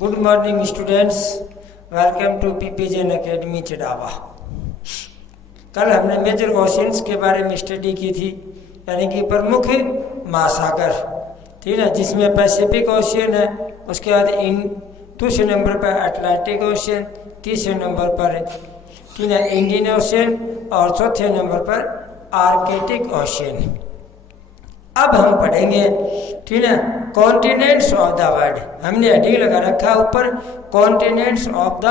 Good morning students, welcome to पीपीजेन academy Chirawa. कल हमने मेजर ओशियंस के बारे में स्टडी की थी, यानी कि प्रमुख महासागर, ठीक है, जिसमें पैसिफिक ओशियन है, उसके बाद दूसरे नंबर पर अटलांटिक ओशियन, तीसरे नंबर पर ठीक है इंडियन ओशियन और चौथे नंबर पर आर्कटिक ओशियन। अब हम पढ़ेंगे, ठीक है, कॉन्टिनेंट्स ऑफ द वर्ल्ड। हमने हेडिंग लगा रखा ऊपर कॉन्टिनेंट्स ऑफ द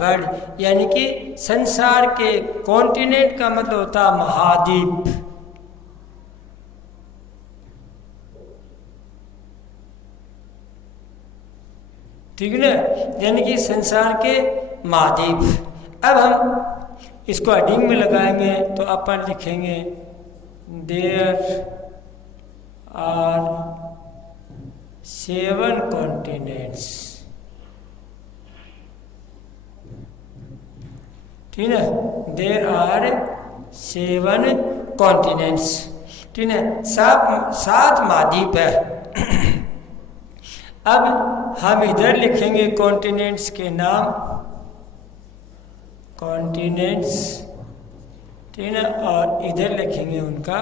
वर्ल्ड, यानी कि संसार के कॉन्टिनेंट का मतलब होता है महाद्वीप। ठीक है ना, यानी कि संसार के महाद्वीप। अब हम इसको हेडिंग में लगाएंगे तो अपन लिखेंगे देयर आर 7 कॉन्टिनेंट्स। ठीक है, देयर आर 7 कॉन्टिनेंट्स। ठीक है, सात महाद्वीप है। अब हम इधर लिखेंगे कॉन्टिनेंट्स के नाम, कॉन्टिनेंट्स, ठीक है, और इधर लिखेंगे उनका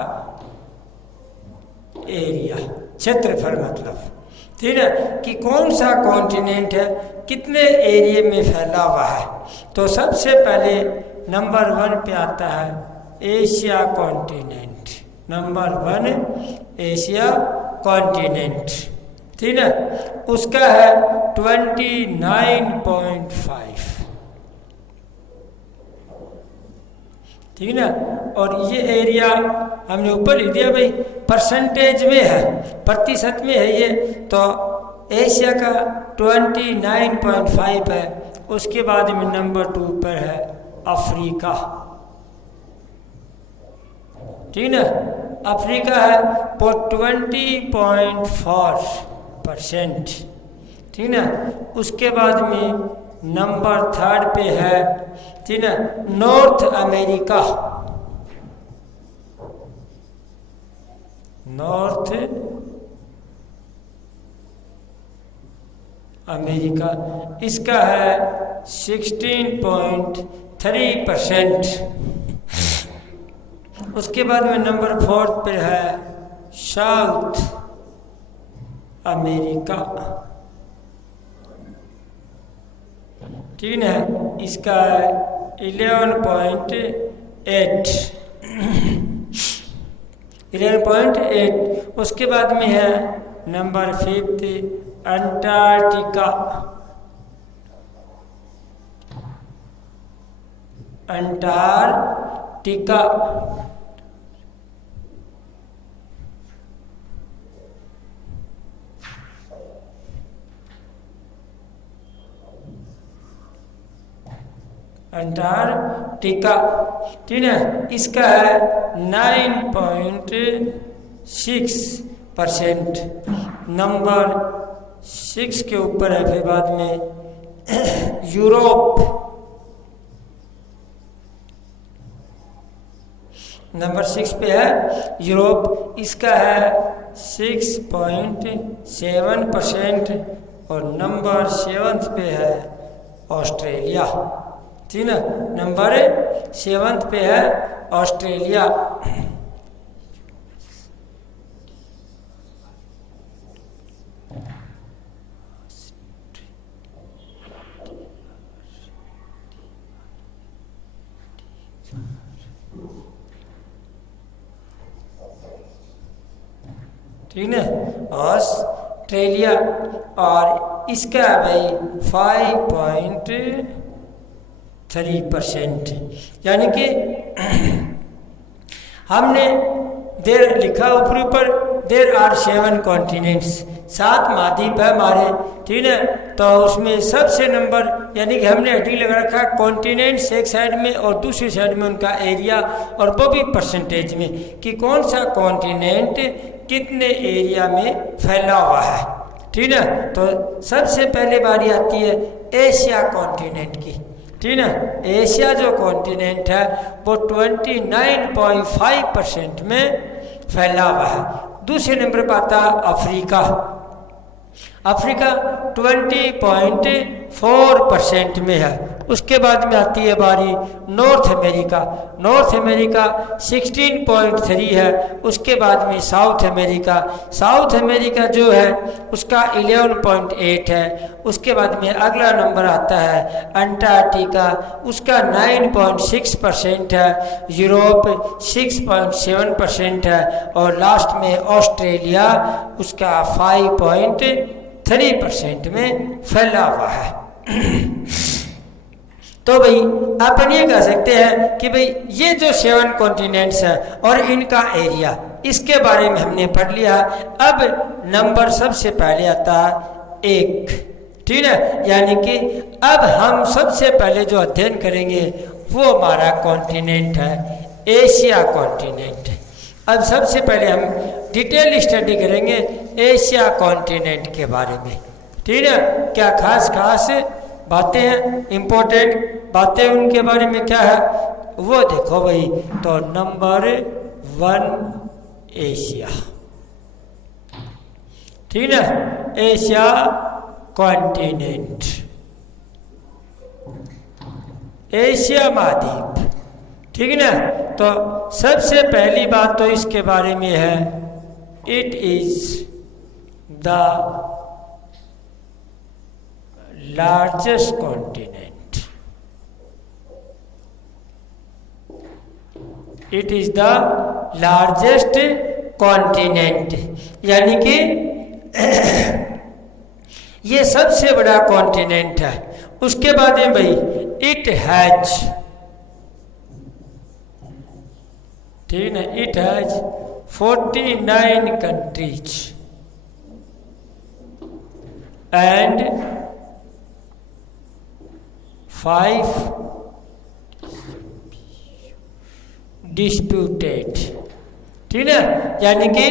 एरिया, क्षेत्रफल मतलब, ठीक है, कि कौन सा कॉन्टिनेंट है, कितने एरिया में फैला हुआ है। तो सबसे पहले नंबर 1 पे आता है Asia continent. Number 1 Asia continent, ठीक है, उसका है 29.5, ठीक है ना। और ये एरिया हमने ऊपर लिख दिया भाई, परसेंटेज में है, प्रतिशत में है ये, तो एशिया का 29.5 है। उसके बाद में नंबर 2 पर है अफ्रीका, ठीक है, अफ्रीका है 20.4%, ठीक है। उसके बाद में नंबर 3 पे है, ठीक है, नॉर्थ अमेरिका, नॉर्थ अमेरिका, इसका है 16.3%। उसके बाद में नंबर 4 पे है साउथ अमेरिका, ठीक है, इसका 11.8। उसके बाद में है नंबर 5 अंटार्कटिका, अंटार्कटिका, अंटार्कटिका, ठीक है, इसका है 9.6%। नंबर 6 के ऊपर है फिर बाद में यूरोप, नंबर 6 पे है यूरोप, इसका है 6.7%। और नंबर 7 पे है ऑस्ट्रेलिया, ठीक है, नंबर 7 पे है ऑस्ट्रेलिया। ठीक है, ऑस्ट्रेलिया, और इसका भाई 5.3%, यानी कि हमने देर लिखा ऊपर देर आर 7 कॉन्टिनेंट्स, 7 महाद्वीप है हमारे, ठीक है। तो उसमें सबसे नंबर, यानी कि हमने हेडिंग लगा रखा कॉन्टिनेंट्स एक साइड में और दूसरी साइड में उनका एरिया, और वो भी परसेंटेज में, कि कौन सा कॉन्टिनेंट कितने एरिया में फैला हुआ है, ठीक है। तो सबसे पहले बारी आती है एशिया कॉन्टिनेंट की, ठीक है। एशिया जो कॉन्टिनेंट है वो 29.5% में फैला हुआ है। दूसरे नंबर पर आता है अफ्रीका। अफ्रीका 20.4% में है। उसके बाद में आती है बारी नॉर्थ अमेरिका। नॉर्थ अमेरिका 16.3 है। उसके बाद में साउथ अमेरिका। साउथ अमेरिका जो है उसका 11.8 है। उसके बाद में अगला नंबर आता है अंटार्कटिका, उसका 9.6% है। यूरोप 6.7% है। और लास्ट में ऑस्ट्रेलिया, उसका 5.3% में फैला हुआ है। तो भाई अपन ये कह सकते हैं कि भाई ये जो 7 कॉन्टिनेंट्स हैं और इनका एरिया, इसके बारे में हमने पढ़ लिया। अब नंबर सबसे पहले आता है 1, ठीक है। यानी कि अब हम सबसे पहले जो अध्ययन करेंगे वो हमारा कॉन्टिनेंट है एशिया कॉन्टिनेंट। अब सबसे पहले हम डिटेल स्टडी करेंगे एशिया कॉन्टिनेंट के बारे में, ठीक है। क्या खास खास बातें हैं, इम्पोर्टेंट बातें उनके बारे में क्या है वो देखो भाई। तो नंबर 1 एशिया, ठीक है। एशिया कॉन्टिनेंट, एशिया महाद्वीप, ठीक है ना। तो सबसे पहली बात तो इसके बारे में है, it is the largest continent. It is the largest continent, यानी कि ये सबसे बड़ा कॉन्टिनेंट है। उसके बाद में भाई इट हैज, ठीक है, it has 49 countries and 5 disputed, ठीक है। यानी कि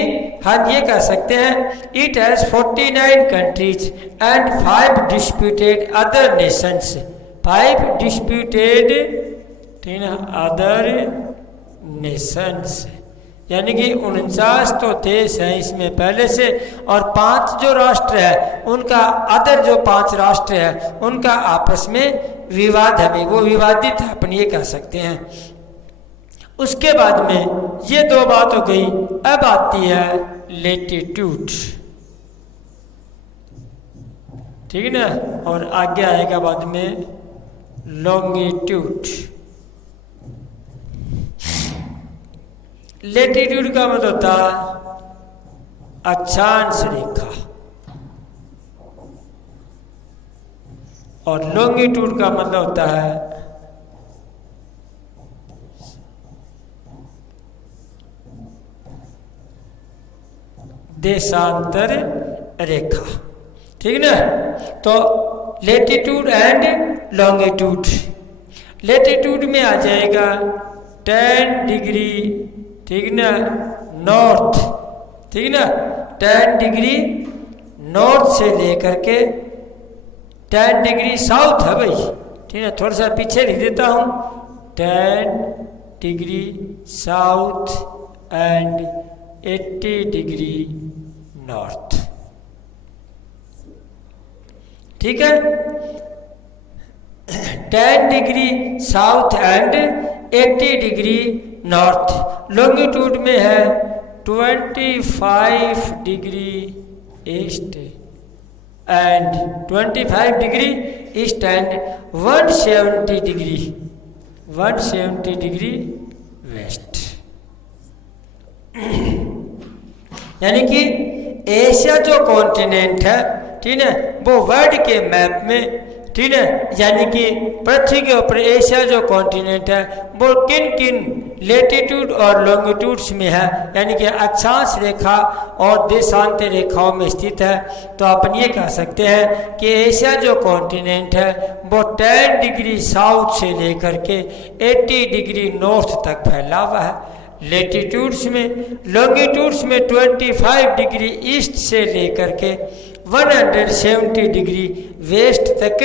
हम ये कह सकते हैं it has 49 countries and 5 disputed other Nations. 5 disputed, ठीक है, अदर नेशंस, यानी कि 49 तो देश हैं इसमें पहले से, और 5 जो राष्ट्र है उनका, अदर जो 5 राष्ट्र है उनका आपस में विवाद है, वो विवादित है, अपन ये कह सकते हैं। उसके बाद में ये 2 बात हो गई। अब आती है लेटीट्यूड, ठीक है ना, और आगे आएगा बाद में लॉन्गिट्यूड। लेटीट्यूड का मतलब होता है अक्षांश रेखा, और लॉन्गिट्यूड का मतलब होता है देशांतर रेखा, ठीक ना। तो लेटीट्यूड एंड लॉन्गिट्यूड, लेटीट्यूड में आ जाएगा 10 डिग्री, ठीक ना, नॉर्थ, ठीक ना, 10 डिग्री नॉर्थ से लेकर के 10 डिग्री साउथ है भाई, ठीक है। थोड़ा सा पीछे लिख देता हूँ, 10 degree south and 80 degree north, ठीक है। 10 degree south and 80 degree north. Longitude में है 25 degree east and 25 degree east and 170 degree west. यानी कि एशिया जो कॉन्टिनेंट है, ठीक है, वो वर्ल्ड के मैप में, ठीक है, यानी कि पृथ्वी के ऊपर एशिया जो कॉन्टिनेंट है वो किन किन लेटीट्यूड और लॉन्गिट्यूड्स में है, यानी कि अक्षांश रेखा और देशांतर रेखाओं में स्थित है। तो अपन ये कह सकते हैं कि एशिया जो कॉन्टिनेंट है वो 10 डिग्री साउथ से लेकर के 80 डिग्री नॉर्थ तक फैला हुआ है लेटीट्यूड्स में। लॉन्गिट्यूड्स में 25 डिग्री ईस्ट से लेकर के 170 डिग्री वेस्ट तक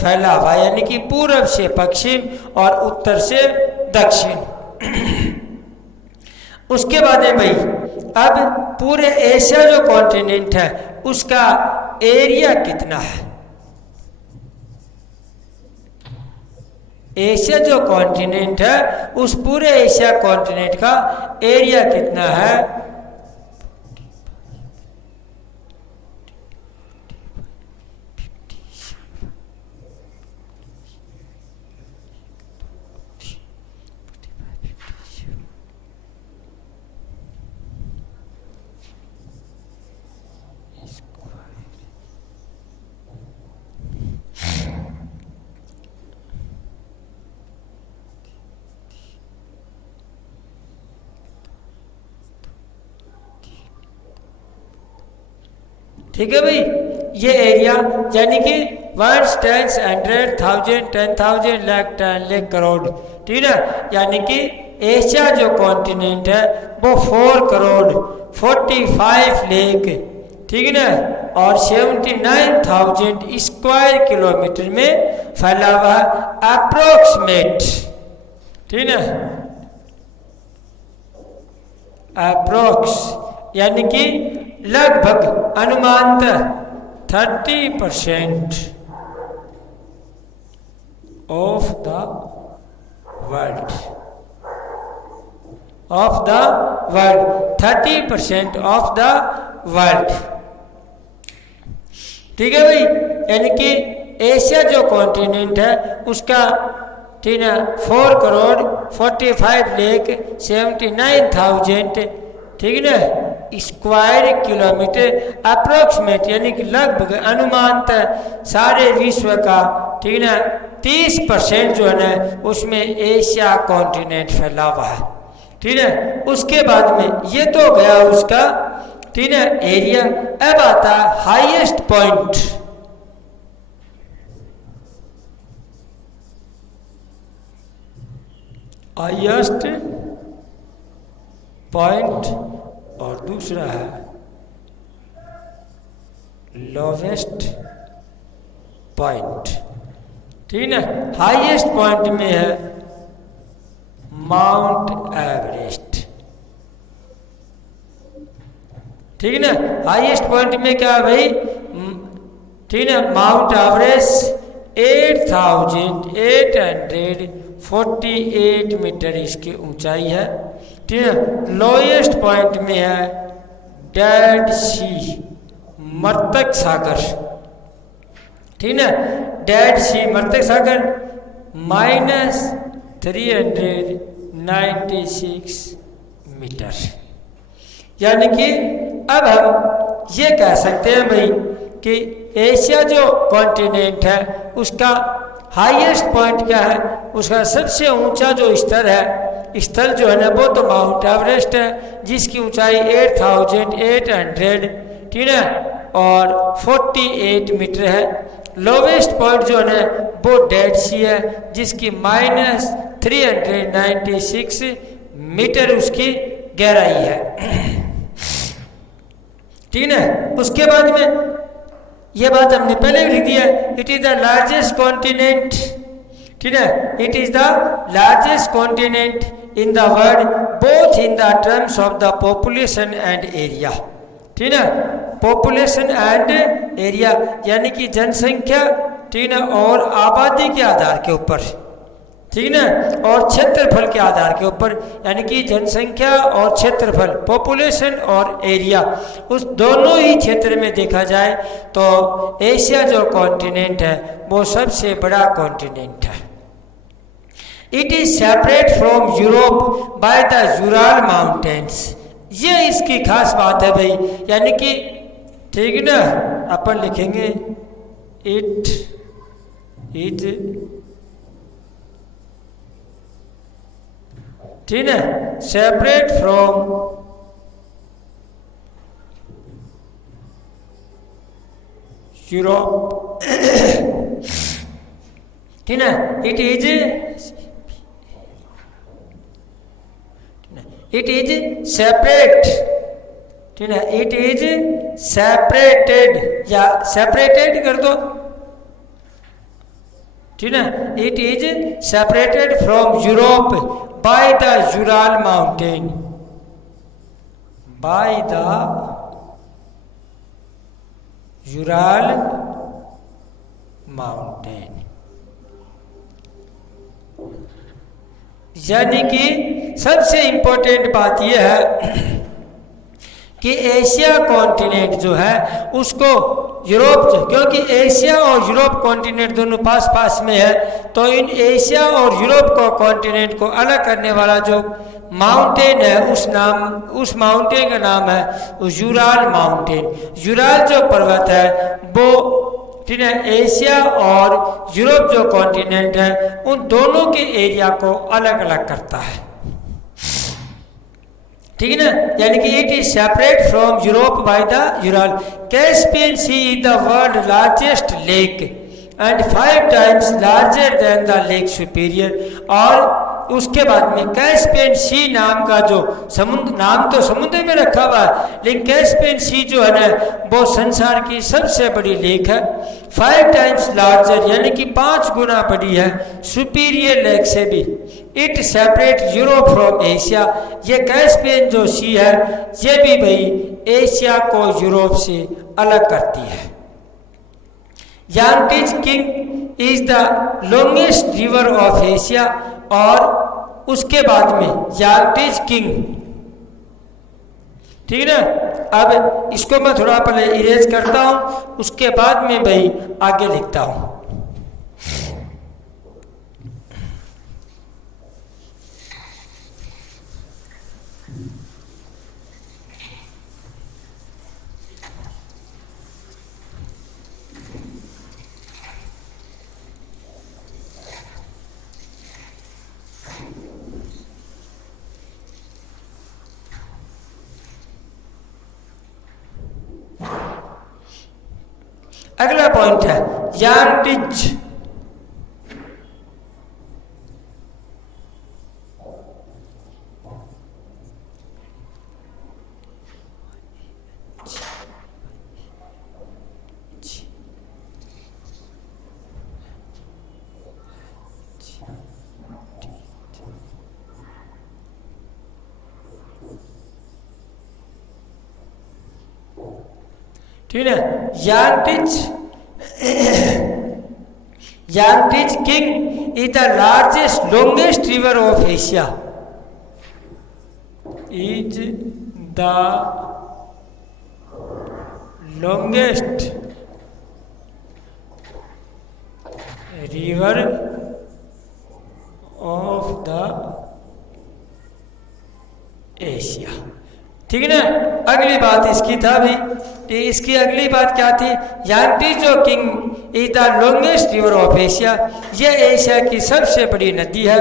फैला हुआ, यानी कि पूर्व से पश्चिम और उत्तर से दक्षिण। उसके बाद में भाई अब पूरे एशिया जो कॉन्टिनेंट है उसका एरिया कितना है। एशिया जो कॉन्टिनेंट है उस पूरे एशिया कॉन्टिनेंट का एरिया कितना है। ठीक है भाई, ये एरिया यानी कि 1 10 100 1000 10,000 लाख 10 लाख करोड़, ठीक है। यानी कि एशिया जो कॉन्टिनेंट है वो 4 करोड़ 45 लाख, ठीक है ना, और 79,000 स्क्वायर किलोमीटर में फैला हुआ अप्रोक्सीमेट, ठीक है। अप्रोक्स यानी कि लगभग अनुमानतः 30% of the world 30% of the world, ठीक है भाई। यानी कि एशिया जो कॉन्टिनेंट है उसका, ठीक है, 4 करोड़ 45 लाख 79,000, ठीक है ना, स्क्वायर किलोमीटर अप्रोक्सीमेट यानी कि लगभग अनुमानतः सारे विश्व का, ठीक है ना, 30% जो है ना उसमें एशिया कॉन्टिनेंट फैला हुआ है, ठीक है। उसके बाद में ये तो गया उसका, ठीक है, एरिया। अब आता है हाईएस्ट पॉइंट। हाईएस्ट पॉइंट और दूसरा है लोवेस्ट पॉइंट, ठीक है। हाईएस्ट पॉइंट में है माउंट एवरेस्ट, ठीक है ना। हाईएस्ट पॉइंट में क्या है भाई, ठीक है, माउंट एवरेस्ट 8,848 मीटर इसकी ऊंचाई है, ठीक है। लोएस्ट पॉइंट में है डेड सी मृतक सागर, ठीक है, डेड सी मृतक सागर -396 मीटर। यानी कि अब हम ये कह सकते हैं भाई कि एशिया जो कॉन्टिनेंट है उसका हाईएस्ट पॉइंट क्या है, उसका सबसे ऊंचा जो स्थल जो है ना वो तो माउंट एवरेस्ट है जिसकी ऊंचाई 8,800, ठीक है, और 48 मीटर है। लोवेस्ट पॉइंट जो है वो डेड सी है जिसकी -396 मीटर उसकी गहराई है, ठीक है। उसके बाद में ये बात हमने पहले भी लिख दी है, it is the largest continent, ठीक है, it is the largest continent in the world both in the terms of the population and area, ठीक है। पॉपुलेशन एंड एरिया यानी कि जनसंख्या, ठीक है, और आबादी के आधार के ऊपर, ठीक है, और क्षेत्रफल के आधार के ऊपर, यानी कि जनसंख्या और क्षेत्रफल, पॉपुलेशन और एरिया, उस दोनों ही क्षेत्र में देखा जाए तो एशिया जो कॉन्टिनेंट है वो सबसे बड़ा कॉन्टिनेंट है। It is separate from Europe by the Ural mountains, ये इसकी खास बात है भाई। यानी कि, ठीक है ना, अपन लिखेंगे इट इज, ठीक है, सेपरेट फ्रॉम यूरोप, ठीक है, इट इज सेपरेट, ठीक है, इट इज सेपरेटेड या सेपरेटेड कर दो, ठीक है, it is separated from Europe by the Ural mountain, by the Ural mountain. यानी कि सबसे इंपॉर्टेंट बात यह है कि एशिया कॉन्टिनेंट जो है उसको यूरोप, क्योंकि एशिया और यूरोप कॉन्टिनेंट दोनों पास पास में है, तो इन एशिया और यूरोप को कॉन्टिनेंट को अलग करने वाला जो माउंटेन है उस माउंटेन का नाम है यूराल माउंटेन। यूराल जो पर्वत है वो, ठीक है, एशिया और यूरोप जो कॉन्टिनेंट है उन दोनों के एरिया को अलग अलग करता है, ठीक है ना। यानी कि it is separate from Europe by the Ural. Caspian Sea is the world largest lake and 5 times larger than the lake Superior. और उसके बाद में कैस्पियन सी नाम का जो समुद्र, नाम तो समुद्र में रखा हुआ है, लेकिन कैस्पियन सी जो है ना वो संसार की सबसे बड़ी लेक है। 5 टाइम्स लार्जर यानी कि 5 गुना बड़ी है सुपीरियर लेक से भी। It separate Europe from Asia. ये कैस्पियन जो सी है ये भी भाई एशिया को यूरोप से अलग करती है। Yangtze Kiang is the longest river of Asia. और उसके बाद में यांगटीज किंग, ठीक है ना। अब इसको मैं थोड़ा पहले इरेज करता हूं, उसके बाद में भाई आगे लिखता हूं। अगला पॉइंट है यांगटीज। ठीक है, Yangtze Kiang is the largest longest river of Asia. Is the longest river of the Asia. ठीक है ना। अगली बात इसकी था भी, इसकी अगली बात क्या थी, यांगटीज जो king is the longest river of Asia, ये एशिया की सबसे बड़ी नदी है।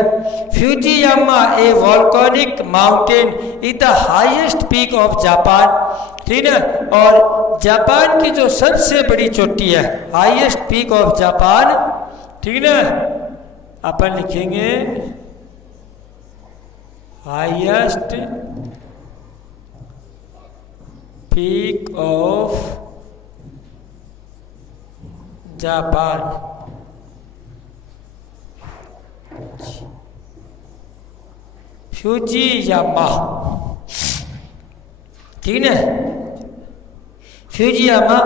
Fujiyama A volcanic mountain is the highest peak of Japan. ठीक है, और जापान की जो सबसे बड़ी चोटी है, हाईएस्ट पीक ऑफ जापान, ठीक है ना, अपन लिखेंगे highest peak of Japan. Fujiyama, ठीक है, फ्यूजियामा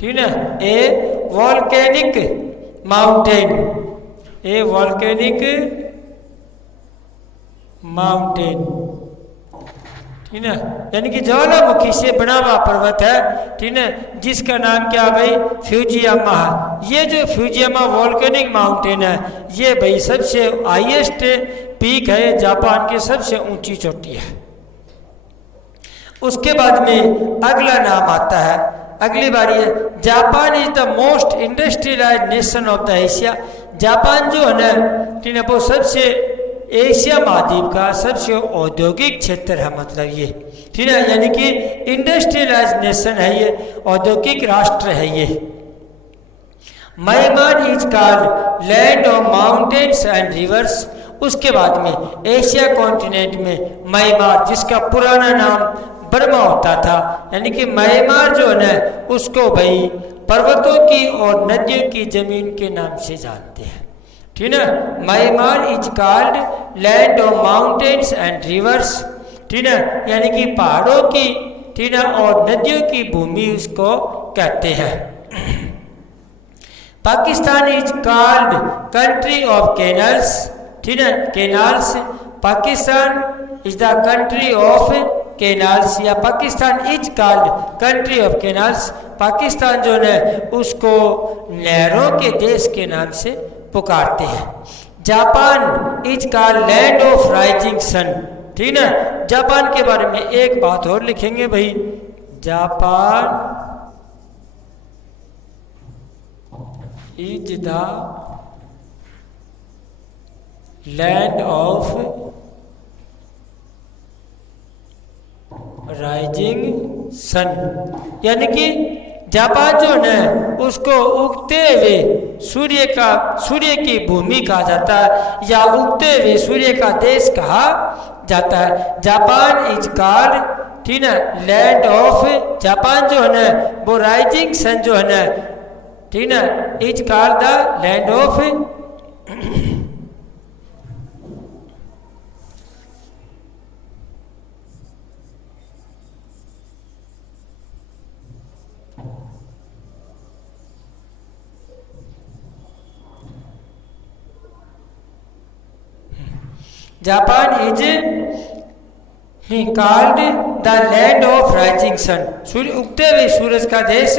ठीक है, ए वॉल्केनिक माउंटेन, ए वॉल्केनिक माउंटेन, ठीक है, यानी कि ज्वालामुखी से बना हुआ पर्वत है, ठीक है, जिसका नाम क्या भाई, फ्यूजियामा है। ये जो फ्यूजियामा वॉल्केनिक माउंटेन है, ये भाई सबसे हाईएस्ट पीक है, जापान की सबसे ऊंची चोटी है। उसके बाद में अगला नाम आता है, अगली बारी है, Japan is the most industrialised nation of the Asia. Japan जो है ना, ठीक है, वो सबसे एशिया महाद्वीप का सबसे औद्योगिक क्षेत्र है, मतलब ये, ठीक है, यानी कि इंडस्ट्रियलाइज्ड नेशन है, ये औद्योगिक राष्ट्र है ये। Myanmar is called land of mountains and reverse. उसके बाद में एशिया कॉन्टिनेंट में म्यांमार, जिसका पुराना नाम बर्मा होता था, यानी कि म्यांमार जो है ना, उसको भाई पर्वतों की और नदियों की जमीन के नाम से जानते हैं। ठीक ना। Myanmar is called land of mountains and reverse, ठीक ना, यानी कि पहाड़ों की, ठीक ना, और नदियों की भूमि उसको कहते हैं। Pakistan is called country of canals, ठीक है, canals. Pakistan is the country of canals, या Pakistan is called country of canals. Pakistan जो है उसको नहरों के देश के नाम से पुकारते हैं। Japan is called land of rising sun, ठीक ना। जापान के बारे में एक बात और लिखेंगे भाई, Japan is the land of rising sun, यानी कि जापान जो है उसको उगते हुए सूर्य की भूमि कहा जाता है, या उगते हुए सूर्य का देश कहा जाता है। जापान इज कॉल्ड, ठीक है, लैंड ऑफ, जापान जो है ना वो राइजिंग सन जो है ना, ठीक ना, is called the land of Japan is called the land of rising sun, सूर्य उगते हुए सूरज का देश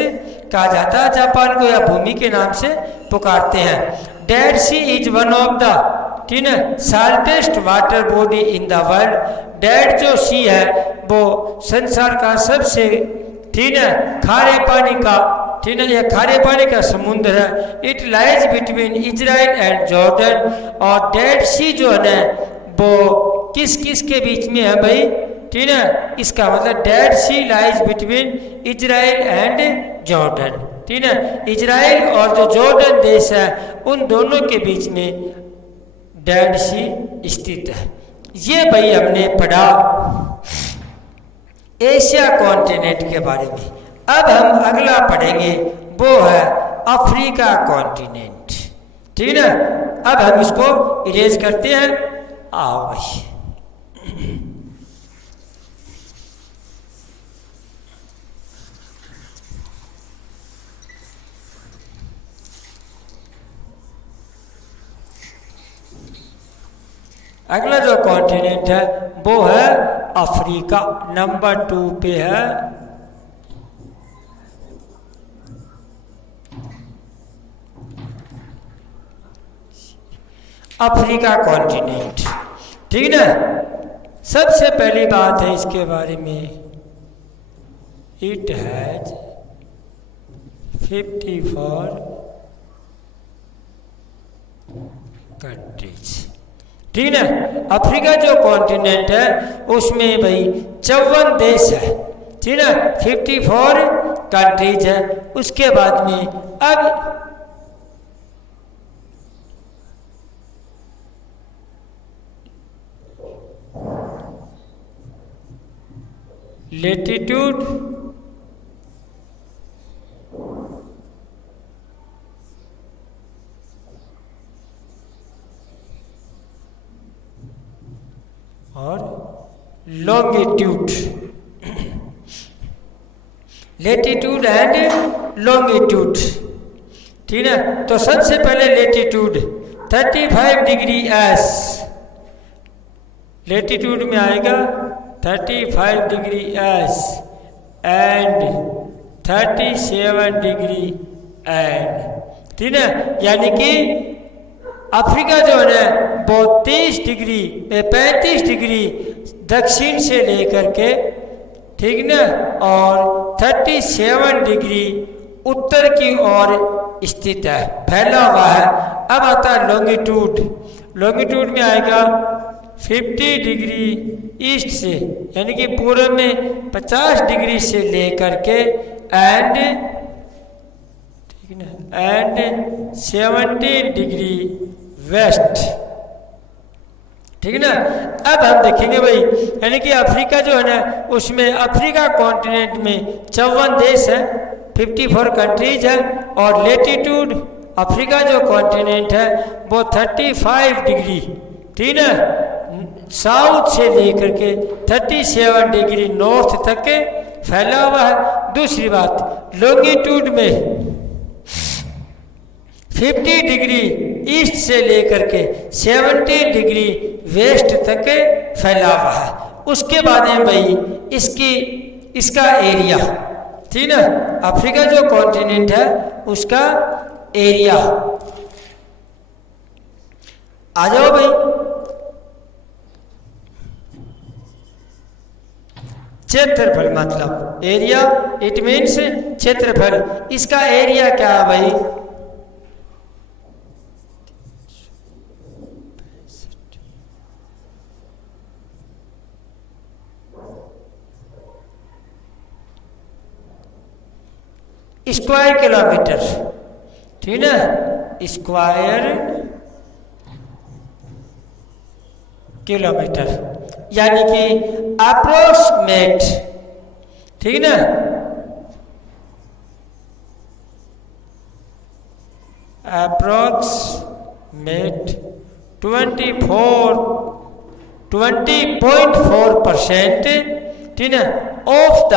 कहा जाता है जापान को, या भूमि के नाम से पुकारते हैं। Dead sea is one of the, ठीक है, saltest water body in the world. Dead जो सी है वो संसार का सबसे, ठीक है, खारे पानी का, ठीक है, यह खारे पानी का समुद्र है। It lies between Israel and Jordan, और डेड सी जो है वो किस किस के बीच में है भाई, ठीक है, इसका मतलब Dead Sea lies between Israel and Jordan, ठीक है, इजराइल और जो जॉर्डन देश है उन दोनों के बीच में डेड सी स्थित है। ये भाई हमने पढ़ा एशिया कॉन्टिनेंट के बारे में। अब हम अगला पढ़ेंगे, वो है अफ्रीका कॉन्टिनेंट, ठीक है। अब हम इसको इरेज करते हैं, आओ भाई। अगला जो कॉन्टिनेंट है वो है अफ्रीका, नंबर 2 पे है अफ्रीका कॉन्टिनेंट, ठीक ना। सबसे पहली बात है इसके बारे में, इट हैज 54 कंट्रीज, ठीक ना। अफ्रीका जो कॉन्टिनेंट है उसमें भाई 54 देश है, ठीक ना, 54 कंट्रीज है। उसके बाद में अब लेटीट्यूड, और लॉन्गिट्यूड, लेटीट्यूड एंड लॉन्गिट्यूड, ठीक है। तो सबसे पहले लेटीट्यूड 35 डिग्री एस, लेटीट्यूड में आएगा 35 degree S and 37 degree and, ठीक है, यानी कि अफ्रीका जो है वो 35 डिग्री दक्षिण से लेकर के, ठीक ना, और 37 डिग्री उत्तर की ओर स्थित है, फैला हुआ है। अब आता है लॉन्गिट्यूड, लॉन्गिट्यूड में आएगा 50 डिग्री ईस्ट से, यानी कि पूर्व में 50 डिग्री से लेकर के एंड, ठीक ना, एंड 70 डिग्री वेस्ट, ठीक ना। अब हम देखेंगे भाई, यानी कि अफ्रीका जो है ना उसमें अफ्रीका कॉन्टिनेंट में 54 देश है, 54 कंट्रीज है, और लेटीट्यूड अफ्रीका जो कॉन्टिनेंट है वो 35 डिग्री, ठीक है, साउथ से लेकर के 37 डिग्री नॉर्थ तक के फैला हुआ है। दूसरी बात, लॉन्गिट्यूड में 50 डिग्री ईस्ट से लेकर के 70 डिग्री वेस्ट तक के फैला हुआ है। उसके बाद में भाई इसका एरिया, ठीक है, अफ्रीका जो कॉन्टिनेंट है उसका एरिया। आ जाओ भाई, क्षेत्रफल मतलब एरिया, इट मीन्स क्षेत्रफल। इसका एरिया क्या है भाई? स्क्वायर किलोमीटर, ठीक है, स्क्वायर किलोमीटर, यानी कि अप्रोक्सीमेट, ठीक ना, अप्रोक्सीमेट 20.4%, ठीक है, ऑफ द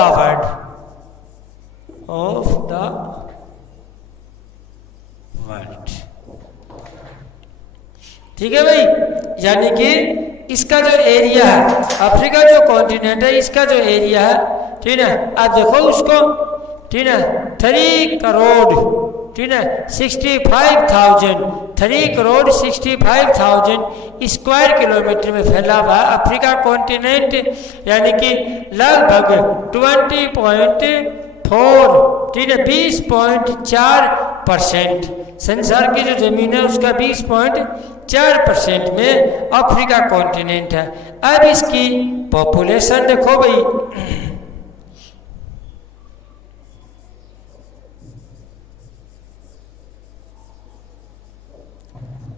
वर्ल्ड, ठीक है भाई। यानी कि इसका जो एरिया है, अफ्रीका जो कॉन्टिनेंट है, इसका जो एरिया है, ठीक है, आप देखो उसको, ठीक है, 3 करोड़, ठीक है, 3 करोड़ 65,000 स्क्वायर किलोमीटर में फैला हुआ है अफ्रीका कॉन्टिनेंट। यानी कि लगभग 20.4, ठीक है, 20.4% संसार की जो जमीन है उसका 20.4% में अफ्रीका कॉन्टिनेंट है। अब इसकी पॉपुलेशन देखो भाई,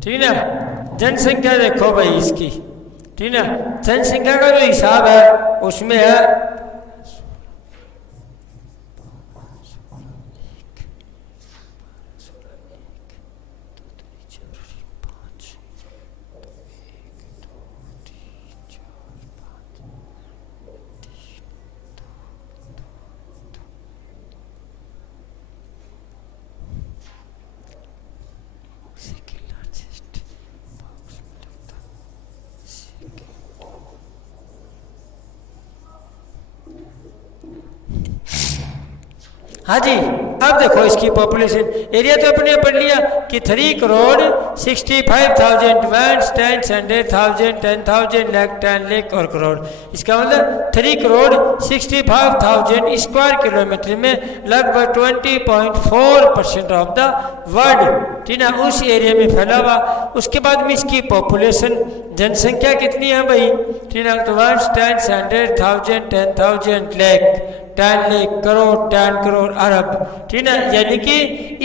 ठीक है, जनसंख्या देखो भाई इसकी, ठीक है, जनसंख्या का जो हिसाब है उसमें है हाँ जी। अब देखो इसकी पॉपुलेशन, एरिया तो अपने पढ़ लिया कि 3,65,000 1 10 100,000 10,000 लाख 10 लाख और करोड़। इसका मतलब 3,65,000 स्क्वायर किलोमीटर में लगभग 20.4% ऑफ द वर्ल्ड, ठीक है, उस एरिया में फैला हुआ। उसके बाद में इसकी पॉपुलेशन, जनसंख्या कितनी है भाई, ठीक है, तो 1 10 100,000 10,000 लाख 10 लाख करोड़ 10 करोड़ अरब, ठीक है। यानी कि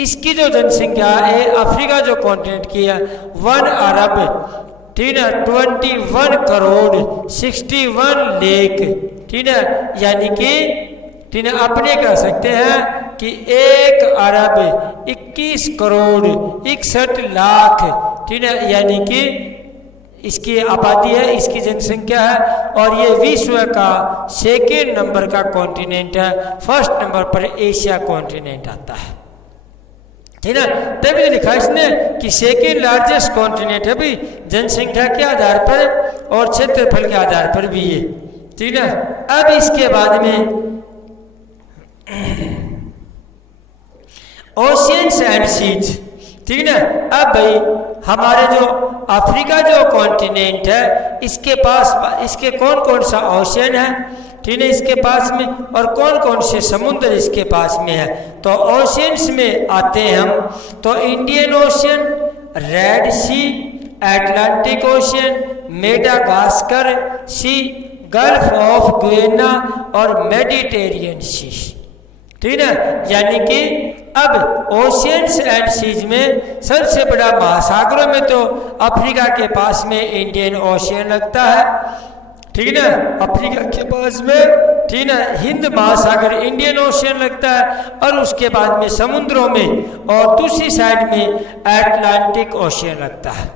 इसकी जो जनसंख्या है अफ्रीका जो कॉन्टिनेंट की है 1 अरब, ठीक है, 21 करोड़ 61 लाख, ठीक है। यानी कि ठीक है, अपने कह सकते हैं कि 1 अरब 21 करोड़ 61 लाख, ठीक है, यानी कि इसकी आबादी है, इसकी जनसंख्या है। और ये विश्व का 2nd नंबर का कॉन्टिनेंट है, 1st नंबर पर एशिया कॉन्टिनेंट आता है, ठीक है। तभी लिखा इसने कि 2nd लार्जेस्ट कॉन्टिनेंट है भाई, जनसंख्या के आधार पर और क्षेत्रफल के आधार पर भी ये, ठीक है। अब इसके बाद में ओशियंस एंड सीज, ठीक है। अब भाई हमारे जो अफ्रीका जो कॉन्टिनेंट है इसके पास इसके कौन कौन सा ओशियन है, ठीक है, इसके पास में, और कौन कौन से समुद्र इसके पास में है। तो ओशियंस में आते हैं हम, तो Indian Ocean, Red Sea, Atlantic Ocean, Madagascar Sea, Gulf of Guyana और मेडिटेरियन सी, ठीक है। यानी कि अब ओशियंस एंड सीज में सबसे बड़ा महासागरों में तो अफ्रीका के पास में इंडियन ओशियन लगता है, ठीक है ना। अफ्रीका के पास में ठीक है हिंद महासागर इंडियन ओशियन लगता है, और उसके बाद में समुद्रों में और दूसरी साइड में अटलांटिक ओशियन लगता है।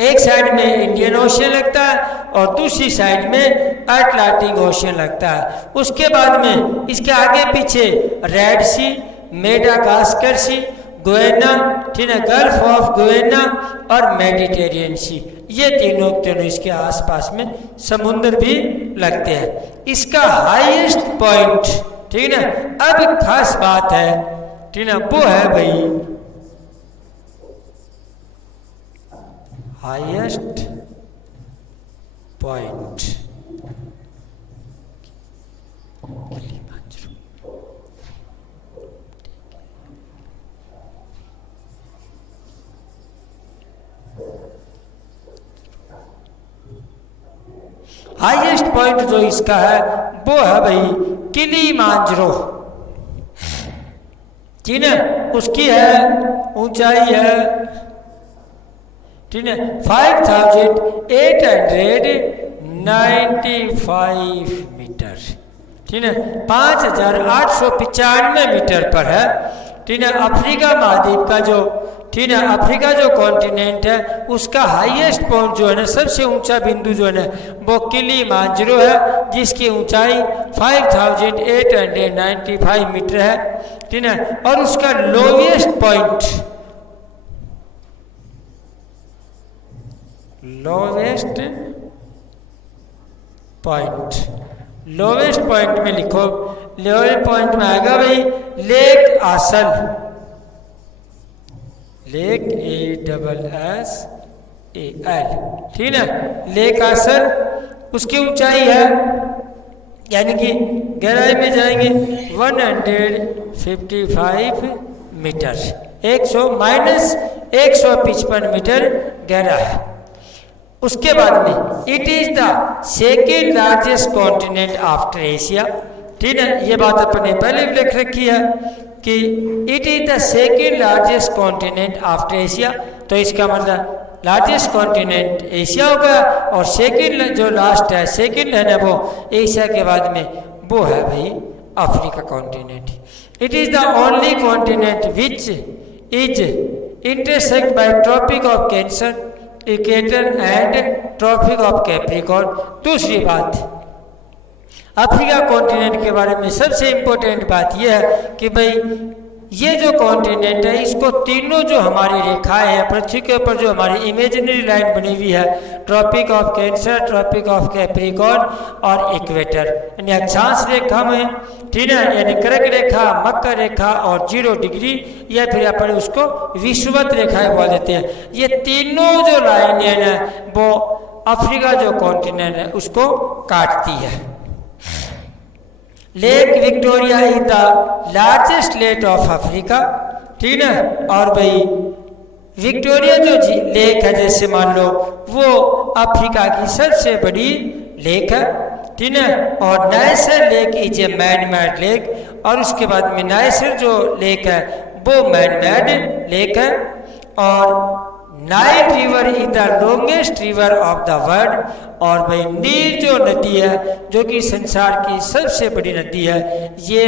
एक साइड में इंडियन ओशियन लगता है और दूसरी साइड में अटलांटिक ओशियन लगता है। उसके बाद में इसके आगे पीछे रेड सी, मेडागास्कर सी, गुयाना, ठीक है, गल्फ ऑफ गुयाना और मेडिटेरियन सी, ये तीनों इसके आसपास में समुद्र भी लगते हैं। इसका हाईएस्ट पॉइंट, ठीक है ना, अब खास बात है, ठीक है, वो है भाई हाईएस्ट पॉइंट हाईएस्ट पॉइंट जो इसका है वो है भाई किलिमांजरो, ठीक है। उसकी है ऊंचाई है, ठीक है, 5895 मीटर, ठीक है, 5895 मीटर पर है, ठीक है। अफ्रीका महाद्वीप का जो, ठीक है, अफ्रीका जो कॉन्टिनेंट है उसका हाईएस्ट पॉइंट जो है ना, सबसे ऊंचा बिंदु जो है ना, वो किलिमांजरो है, जिसकी ऊंचाई 5895 मीटर है, ठीक है। और उसका लोवेस्ट पॉइंट, लोवेस्ट पॉइंट में लिखो, लोवेस्ट पॉइंट में आएगा भाई लेक आसल, लेक ASSAL, ठीक है, लेक आसल। उसकी ऊंचाई है, यानी कि गहराई में जाएंगे 155 मीटर, 155 मीटर गहरा है। उसके बाद में it is the second largest continent after Asia, ठीक है, ये बात अपने पहले भी लिख रखी है कि it is the second largest continent after Asia, तो इसका मतलब लार्जेस्ट कॉन्टिनेंट एशिया होगा, और सेकेंड जो लास्ट है, सेकेंड है ना, वो एशिया के बाद में वो है भाई Africa continent. It is the only continent which is intersect by Tropic of Cancer, equator and Tropic of Capricorn. दूसरी बात, अफ्रीका कॉन्टिनेंट के बारे में सबसे इम्पोर्टेंट बात यह है कि भाई ये जो कॉन्टिनेंट है, इसको तीनों जो हमारी रेखाएं हैं पृथ्वी के ऊपर, जो हमारी इमेजिनरी लाइन बनी हुई है, Tropic of Cancer, Tropic of Capricorn और इक्वेटर, यानी अक्षांश रेखा में, ठीक है, यानी कर्क रेखा, मकर रेखा और 0 डिग्री, या फिर अपन उसको विषुवत रेखाएं बोल देते हैं। ये तीनों जो लाइन है वो अफ्रीका जो कॉन्टिनेंट है उसको काटती है। Lake Victoria is the largest lake of Africa, ठीक है, और भाई विक्टोरिया जो लेक है, जैसे मान लो वो अफ्रीका की सबसे बड़ी लेक है, ठीक है। और nicer lake is a man made lake, और उसके बाद में नाइसर जो लेक है वो मैन मेड लेक है। और Nile river is the longest river of the world, और भाई नील जो नदी है, जो कि संसार की सबसे बड़ी नदी है, ये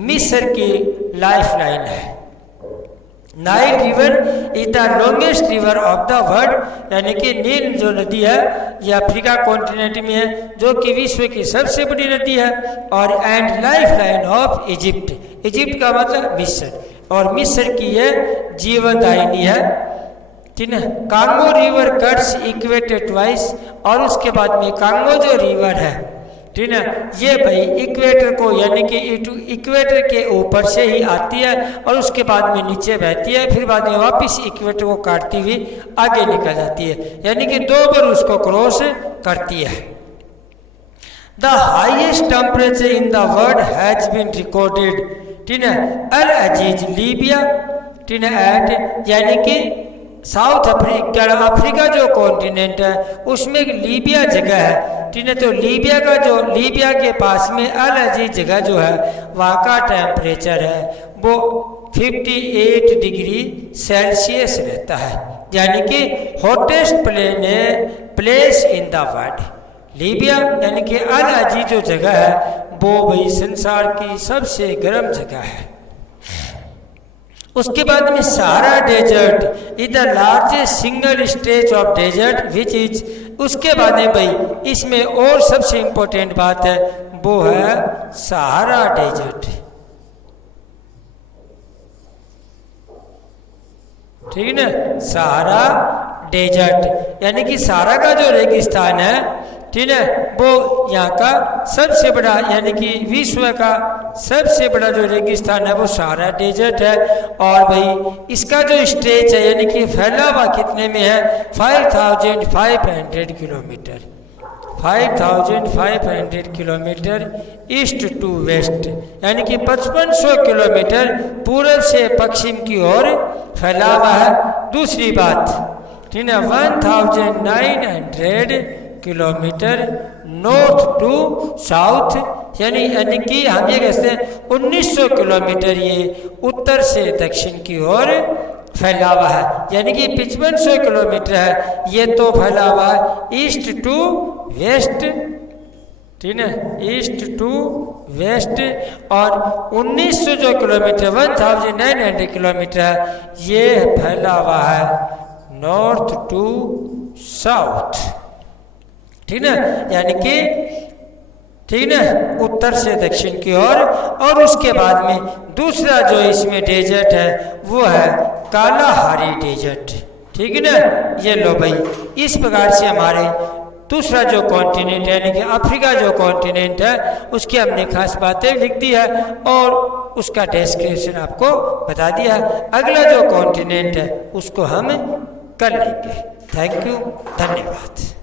मिस्र की लाइफ लाइन है। Nile river is the longest river of the world, यानी कि नील जो नदी है ये अफ्रीका कॉन्टिनेंट में है, जो कि विश्व की सबसे बड़ी नदी है। और and life line of Egypt, Egypt का मतलब मिस्र, और मिस्र की ये जीवनदायिनी है, ठीक है। Congo river cuts equator twice, और उसके बाद में कांगो जो रिवर है, ठीक है, ये भाई इक्वेटर को, यानी कि इक्वेटर के ऊपर से ही आती है और उसके बाद में नीचे बहती है, फिर बाद में वापस इक्वेटर को काटती हुई आगे निकल जाती है, यानी कि 2 बार उसको क्रॉस करती है। The highest temperature in the world has been recorded, ठीक है, अल अजीज लीबिया, ठीक है, एट, यानी कि साउथ अफ्रीका जो कॉन्टिनेंट है उसमें एक लीबिया जगह है, ठीक है। तो लीबिया के पास में अल अजीज जगह जो है वहाँ का टेम्परेचर है वो 58 डिग्री सेल्सियस रहता है, यानी कि hottest place in the world. Libya यानी कि अल अजीज जो जगह है वो भाई संसार की सबसे गर्म जगह है। उसके बाद में Sahara desert is the largest single stage of desert which is, उसके बाद में भाई इसमें और सबसे इंपॉर्टेंट बात है वो है सहारा डेजर्ट। ठीक है ना, सहारा डेजर्ट यानी कि सहारा का जो रेगिस्तान है, ठीक है, वो यहाँ का सबसे बड़ा यानी कि विश्व का सबसे बड़ा जो रेगिस्तान है वो सहारा डेजर्ट है। और भाई इसका जो स्ट्रेच है यानी कि फैला हुआ कितने में है 5500 kilometre, 5500 kilometre east to west, यानी कि 5500 किलोमीटर पूर्व से पश्चिम की ओर फैला हुआ है। दूसरी बात, ठीक है, 1900 किलोमीटर नॉर्थ टू साउथ, यानी कि हम ये कहते हैं 1900 किलोमीटर ये उत्तर से दक्षिण की ओर फैला हुआ है, यानी कि 5500 किलोमीटर है ये तो फैला हुआ है ईस्ट टू वेस्ट, ठीक है, ईस्ट टू वेस्ट। और 1900 जो किलोमीटर 1900 किलोमीटर है ये फैला हुआ है नॉर्थ टू साउथ, ठीक है, यानी कि ठीक है उत्तर से दक्षिण की ओर। और उसके बाद में दूसरा जो इसमें डेजर्ट है वो है कालाहारी डेजर्ट, ठीक है ना। ये लो भाई, इस प्रकार से हमारे दूसरा जो कॉन्टिनेंट है यानी कि अफ्रीका जो कॉन्टिनेंट है उसकी हमने खास बातें लिख दी है और उसका डिस्क्रिप्शन आपको बता दिया है। अगला जो कॉन्टिनेंट है उसको हम कर लेंगे। थैंक यू, धन्यवाद।